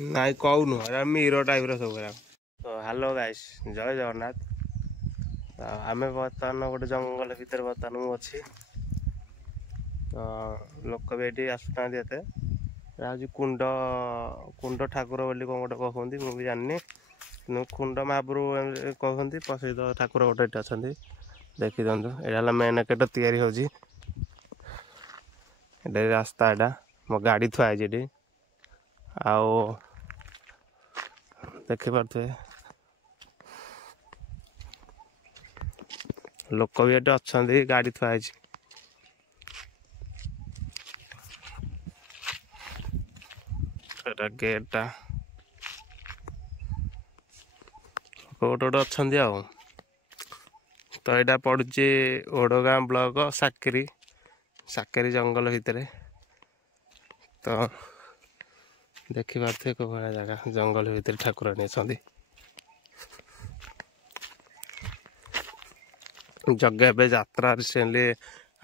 ନାଇଁ କହୁନୁ ମିର ଟାଇପ୍ର ସବୁ ଗୁରା। ତ ହ୍ୟାଲୋ ଗାଇସ୍, ଜୟ ଜଗନ୍ନାଥ। ଆମେ ବର୍ତ୍ତମାନ ଗୋଟେ ଜଙ୍ଗଲ ଭିତରେ ବର୍ତ୍ତମାନ ମୁଁ ଅଛି। ତ ଲୋକ ବି ଏଠି ଆସୁନାହାନ୍ତି ଏତେ। ଏହା ହେଉଛି କୁଣ୍ଡ ଠାକୁର ବୋଲି କ'ଣ ଗୋଟେ କହୁଛନ୍ତି, ମୁଁ ବି ଜାଣିନି। କିନ୍ତୁ କୁଣ୍ଡ ମହାପ୍ରଭୁ କହୁଛନ୍ତି। ପ୍ରସିଦ୍ଧ ଠାକୁର ଗୋଟେ ଏଠି ଅଛନ୍ତି, ଦେଖିଦିଅନ୍ତୁ। ଏଇଟା ହେଲା ମେନ୍ ଗେଟ୍ ତିଆରି ହେଉଛି। ଏଇଟା ରାସ୍ତା, ଏଇଟା ମୋ ଗାଡ଼ି ଥୁଆ ହେଇଛି ଏଠି। ଆଉ ଦେଖିପାରୁଥିବେ ଲୋକ ବି ଏଠି ଅଛନ୍ତି, ଗାଡ଼ି ଥୁଆ ହେଇଛି। ଏଇଟା ଗେଟ୍ଟା, ଗୋଟେ ଗୋଟେ ଅଛନ୍ତି ଆଉ। ତ ଏଇଟା ପଡ଼ୁଛି ଓଡ଼ଗାଁ ବ୍ଲକ ସାକେରୀ ଜଙ୍ଗଲ ଭିତରେ। ତ ଦେଖିପାରୁଥିବେ କୋଉ ଭଳିଆ ଜାଗା, ଜଙ୍ଗଲ ଭିତରେ ଠାକୁରାଣୀ ଅଛନ୍ତି। ଯଜ୍ଞ ଏବେ ଯାତ୍ରା ରିସେଣ୍ଟଲି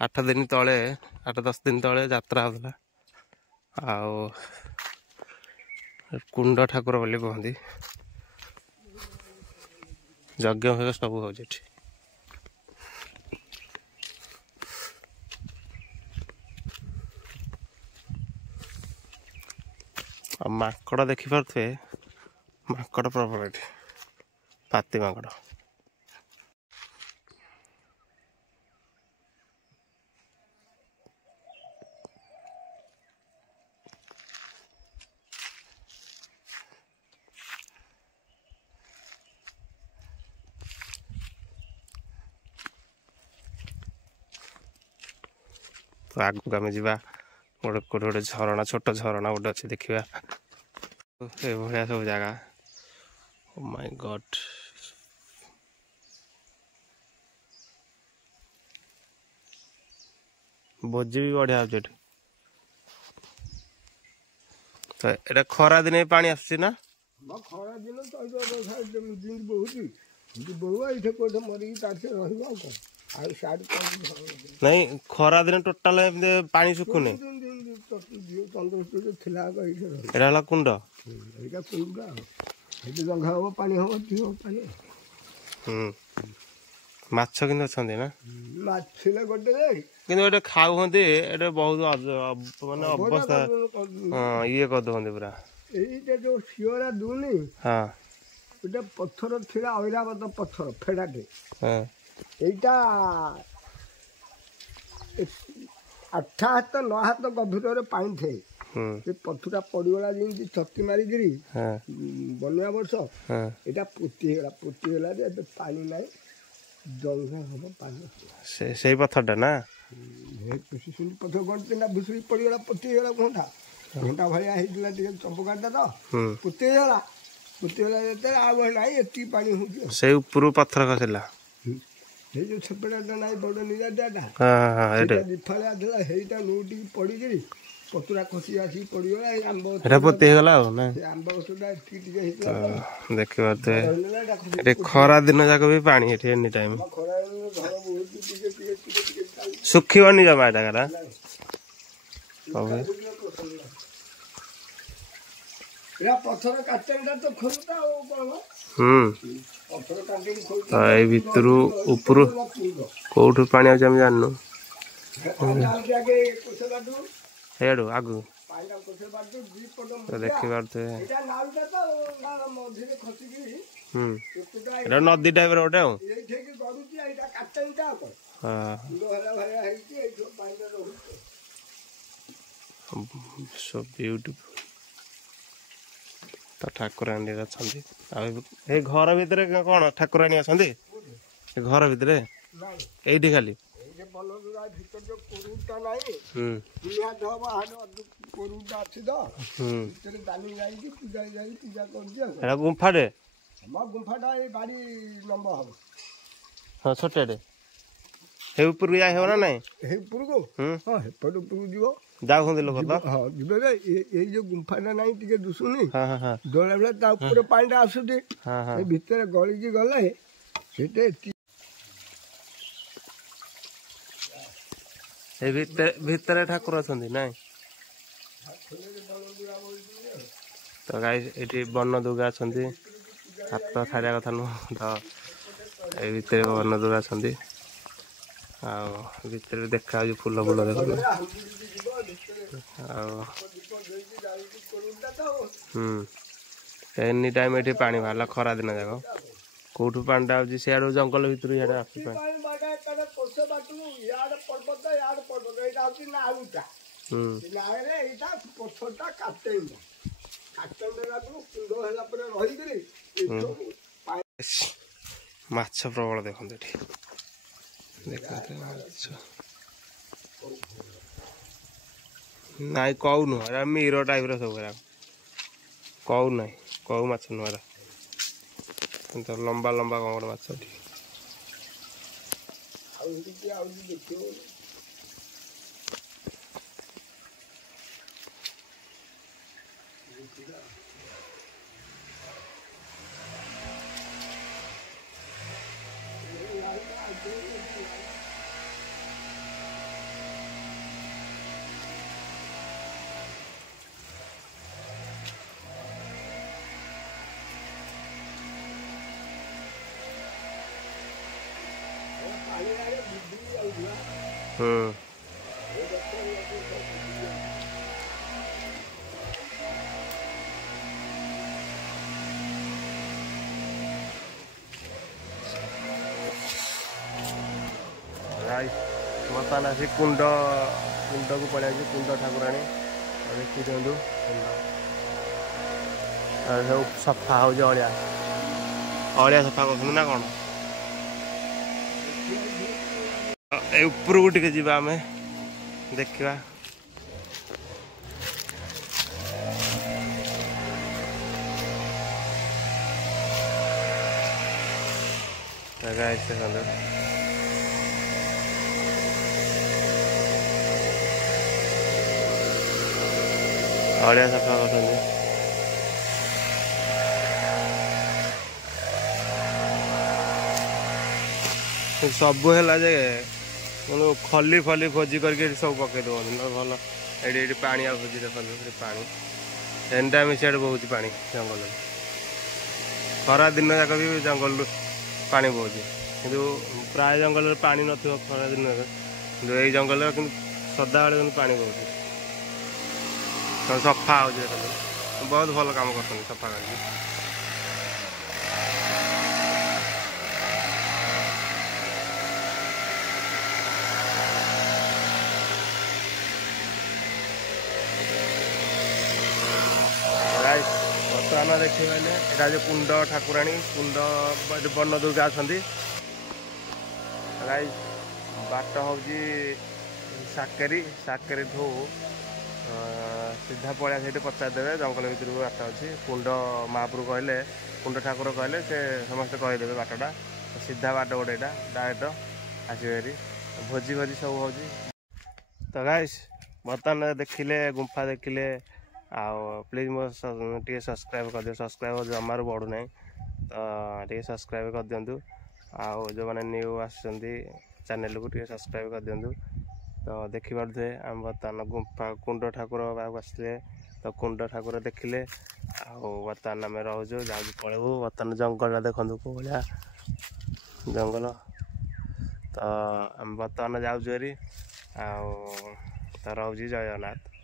8 ଦିନ ତଳେ, 8-10 ଦିନ ତଳେ ଯାତ୍ରା ହେଉଥିଲା। ଆଉ କୁଣ୍ଡ ଠାକୁର ବୋଲି କୁହନ୍ତି। ଯଜ୍ଞ ସବୁ ହେଉଛି ଏଠି। ଆଉ ମାଙ୍କଡ଼ ଦେଖିପାରୁଥିବେ, ମାଙ୍କଡ଼ ପ୍ରବଳ ଏଠି, ପାତି ମାଙ୍କଡ଼। ତ ଆଗକୁ ଆମେ ଯିବା, ଗୋଟେ ଝରଣା, ଛୋଟ ଝରଣା ଗୋଟେ ଅଛି, ଦେଖିବା। ଏଭଳିଆ ସବୁ ଜାଗା। ଓ ମାଇ ଗଡ୍, ଭୋଜି ବି ବଢିଆ ହଉଛି ଏଠି। ତ ଏଇଟା ଖରା ଦିନେ ପାଣି ଆସୁଛି ନା? ଖରା ଦିନ ତ ବହୁଛି, ବହୁ ଏଇଠି କୋଉଠି ମରିକି ତାଠି ରହିବ ଆଉ କ'ଣ। ଆଉ ସାର୍ ନାଇଁ, ଖରା ଦିନେ ଟୋଟାଲ ଏମିତି ପାଣି ଶୁଖୁନି। 15 ଥିଲା ଏଇଠି ରହିବ। ଏଇଟା ହେଲା କୁଣ୍ଡ। ଏଇଟା କୁଣ୍ଡ ଆଉ, ଏଇଠି ଜଙ୍ଘା ହବ, ପାଣି ହବ, ଥିବ ପାଣି। ମାଛ କିନ୍ତୁ ଅଛନ୍ତି ନା? ମାଛ ଥିଲେ ଗୋଟେ, କିନ୍ତୁ ଏଇଟା ଖାଉଛନ୍ତି, ଏଇଟା ବହୁତ ମାନେ ଅବସ୍ଥା ଇଏ କରିଦଉଛନ୍ତି ପୁରା। ଏଇଟା ଯୋଉ ଶିଅରା ଦୁନି, ହଁ, ଗୋଟେ ପଥର ଥିଲା, ଐରାବତ ପଥର ଫେଡାଟେ। ଏଇଟା 8 ହାତ 9 ହାତ ଗଭୀରରେ ପାଣି ଥାଏ। ସେ ପଥରଟା ପଡ଼ିଗଲା ଯେମିତି ଛତି ମାରିକିରି ବନ୍ୟା ବର୍ଷ, ଏଇଟା ପୋତିଗଲା ଯେ ଏବେ ପାଣି ନାହିଁ, ଜଙ୍ଘା ହବ ପାଣି। ସେଇ ପଥରଟା ନା? ପଥର ଗଡ଼ିଥିଲା, ଭୁଷୁଡ଼ି ପଡ଼ିଗଲା, ପୋତିଗଲା। ଘଣ୍ଟା ଭଳିଆ ହେଇଥିଲା, ଟିକେ ଚମ୍ପକାଟା ତ ପୋତିଗଲା ଯେତେବେଳେ ଆଉ ନାହିଁ, ଏତିକି ପାଣି ହଉଛି। ସେଇ ଉପରୁ ପଥର ଖସିଲା। ସେଇ ଯୋଉ ଛେପେଟାଟା ନାହିଁ, ବଡ଼ ନିରାଟାଟା, ଦିଫାଳିଆ ଥିଲା, ସେଇଟା ନଉଟିକି ପଡ଼ିକିରି ପତୁରା ଖସି ଆସିକି ପଡ଼ିଗଲା। ଏଇ ଆମ୍ବ ପୋତି ହେଇଗଲା ଆଉ ନା? ଆମ୍ବ ଗଛଟା ଏତିକି ଟିକେ ହେଇଥିଲା। ଦେଖିପାରୁଥିବେ ଏଠି ଖରା ଦିନ ଯାକ ବି ପାଣି ଏଠି ଏନି ଟାଇମ୍। ଶୁଖିବନି ଜମା ଏଟା। ପଥର କାଚଟା ତ ଖୋଲୁତା ଆଉ କ'ଣ। ତ ଏଇ ଭିତରୁ ଉପରୁ କୋଉଠୁ ପାଣି ଆଉଛି ଆମେ ଜାଣିନୁ। ସେଇଆଡୁ ଆଗକୁ ଦେଖିପାରୁଥିବେ। ଏଟା ନଦୀ ଟାଇପର ଗୋଟେ ଆଉ। So beautiful। ତ ଠାକୁରାଣୀ ଅଛନ୍ତି। ଆଉ ଏଇ ଘର ଭିତରେ କ'ଣ ଠାକୁରାଣୀ ଅଛନ୍ତି? ଘର ଭିତରେ ଏଇଠି ଖାଲି ଗୁମ୍ଫାଟେ, ଗୁମ୍ଫାଟା ଏଇ ଗାଡ଼ି ଲମ୍ବ ହବ। ହଁ, ଛୋଟଟେ। ସେ ଉପରକୁ ଯାଇ ହେବ ନା ନାଇଁ? ଉପରକୁ, ହଁ, ହେପଟ ଉପରକୁ ଯିବ। ଯାଉଛନ୍ତି ଲୋକ ତ? ହଁ, ଯିବେ। ଏଇ ଯୋଉ ଗୁମ୍ଫାଟା ନାହିଁ, ଟିକେ ଦୁଶୁନି, ଦୋଳା ବେଳେ ତା ଉପରେ ପାଣିଟା ଆସୁଛି, ଏ ଭିତରେ ଗଳିକି ଗଲେ ସେଟା ଏଇ ଭିତରେ ଠାକୁର ଅଛନ୍ତି ନାଇଁ? ତ ଗାଈ ଏଠି ବନ ଦୁର୍ଗା ଅଛନ୍ତି ହାତ ଛାଡ଼ିବା କଥା ନୁହଁ ତ ଏଇ ଭିତରେ ବନ ଦୁର୍ଗା ଅଛନ୍ତି ଆଉ ଭିତରେ ଦେଖାଯାଉଛି ଫୁଲ ଫୁଲ ଦେଖନ୍ତୁ ଆଉ ଏନି ଟାଇମ୍ ଏଠି ପାଣି ବାହାରିଲା ଖରା ଦିନ ଯାକ କୋଉଠୁ ପାଣିଟା ଆଉଛି ସିଆଡ଼ୁ ଜଙ୍ଗଲ ଭିତରୁ ଇଆଡ଼େ ଆସୁଛି ପାଣି ମାଛ ପ୍ରବଳ ଦେଖନ୍ତୁ ଏଠି ଦେଖନ୍ତୁ ମାଛ ନାଇଁ କଉ ନୁହଁ ଏରା ମିର ଟାଇପ୍ର ସବୁ ଏରା କଉ ନାହିଁ କଉ ମାଛ ନୁହଁ ଏରା ତ ଲମ୍ବା ଲମ୍ବା କଣ ଗୋଟେ ମାଛ ଏଠି ବର୍ତ୍ତମାନ ଆସି କୁଣ୍ଡକୁ ପଳେଇ କୁଣ୍ଡ ଠାକୁରାଣୀ ଦେଖି ଦିଅନ୍ତୁ ସବୁ ସଫା ହେଉଛି ଅଳିଆ ସଫା କରୁଛନ୍ତି ନା କ'ଣ ଏ ଉପରକୁ ଟିକେ ଯିବା ଆମେ ଦେଖିବା ଅଳିଆ ସଫା କରୁଛନ୍ତି ସବୁ ହେଲା ଯେ ଖଲି ଭୋଜି କରିକି ଏଠି ସବୁ ପକେଇ ଦେଉଛନ୍ତି ଭଲ ଏଠି ପାଣି ଆଉ ଭୋଜି ଦେଖନ୍ତୁ ଏଠି ପାଣି ଏନି ଟାଇମ୍ ସିଆଡ଼େ ବହୁଛି ପାଣି ଜଙ୍ଗଲରୁ ଖରା ଦିନ ଯାକ ବି ଜଙ୍ଗଲରୁ ପାଣି ବହୁଛି କିନ୍ତୁ ପ୍ରାୟ ଜଙ୍ଗଲରେ ପାଣି ନଥିବ ଖରା ଦିନରେ କିନ୍ତୁ ଏଇ ଜଙ୍ଗଲରେ କିନ୍ତୁ ସଦାବେଳେ କିନ୍ତୁ ପାଣି ବହୁଛି ସଫା ହେଉଛି ଦେଖନ୍ତୁ ବହୁତ ଭଲ କାମ କରୁଛନ୍ତି ସଫା କରିକି ବର୍ତ୍ତମାନ ଦେଖିବାନେ ଏଇଟା ଯେଉଁ କୁଣ୍ଡ ଠାକୁରାଣୀ କୁଣ୍ଡ ବନ ଦୁର୍ଗା ଅଛନ୍ତି ବାଟ ହେଉଛି ସାକେରୀଠୁ ସିଧା ପଳେଇବା ସେଇଠି ପଚାରିଦେବେ ଜଙ୍ଗଲ ଭିତରକୁ ବାଟ ଅଛି କୁଣ୍ଡ ମହାପୁର କହିଲେ କୁଣ୍ଡ ଠାକୁର କହିଲେ ସେ ସମସ୍ତେ କହିଦେବେ ବାଟଟା ସିଧା ବାଟ ଗୋଟେ ଏଇଟା ଡାଇରେକ୍ଟ ଆସିବେ ହେରି ଭୋଜି ସବୁ ହେଉଛି ତ ଗାଇସ୍ ବର୍ତ୍ତମାନ ଦେଖିଲେ ଗୁମ୍ଫା ଦେଖିଲେ ଆଉ ପ୍ଲିଜ୍ ମୋ ଟିକେ ସବସ୍କ୍ରାଇବ୍ କରିଦିଅ ସବସ୍କ୍ରାଇବ୍ ଜମାରୁ ବଢ଼ୁନାହିଁ ତ ଟିକେ ସବସ୍କ୍ରାଇବ୍ କରିଦିଅନ୍ତୁ ଆଉ ଯେଉଁମାନେ ନ୍ୟୁ ଆସୁଛନ୍ତି ଚ୍ୟାନେଲକୁ ଟିକେ ସବସ୍କ୍ରାଇବ୍ କରିଦିଅନ୍ତୁ ତ ଦେଖିପାରୁଥିବେ ଆମେ ବର୍ତ୍ତମାନ ଗୁମ୍ଫା କୁଣ୍ଡ ଠାକୁର ପାଖକୁ ଆସିଲେ ତ କୁଣ୍ଡ ଠାକୁର ଦେଖିଲେ ଆଉ ବର୍ତ୍ତମାନ ଆମେ ରହୁଛୁ ଯାଉଛୁ ପଳେଇବୁ ବର୍ତ୍ତମାନ ଜଙ୍ଗଲଟା ଦେଖନ୍ତୁ କେଉଁ ଭଳିଆ ଜଙ୍ଗଲ ତ ଆମେ ବର୍ତ୍ତମାନ ଯାଉଛୁ ହେରି ଆଉ ତ ରହୁଛି ଜୟ ଜଗନ୍ନାଥ।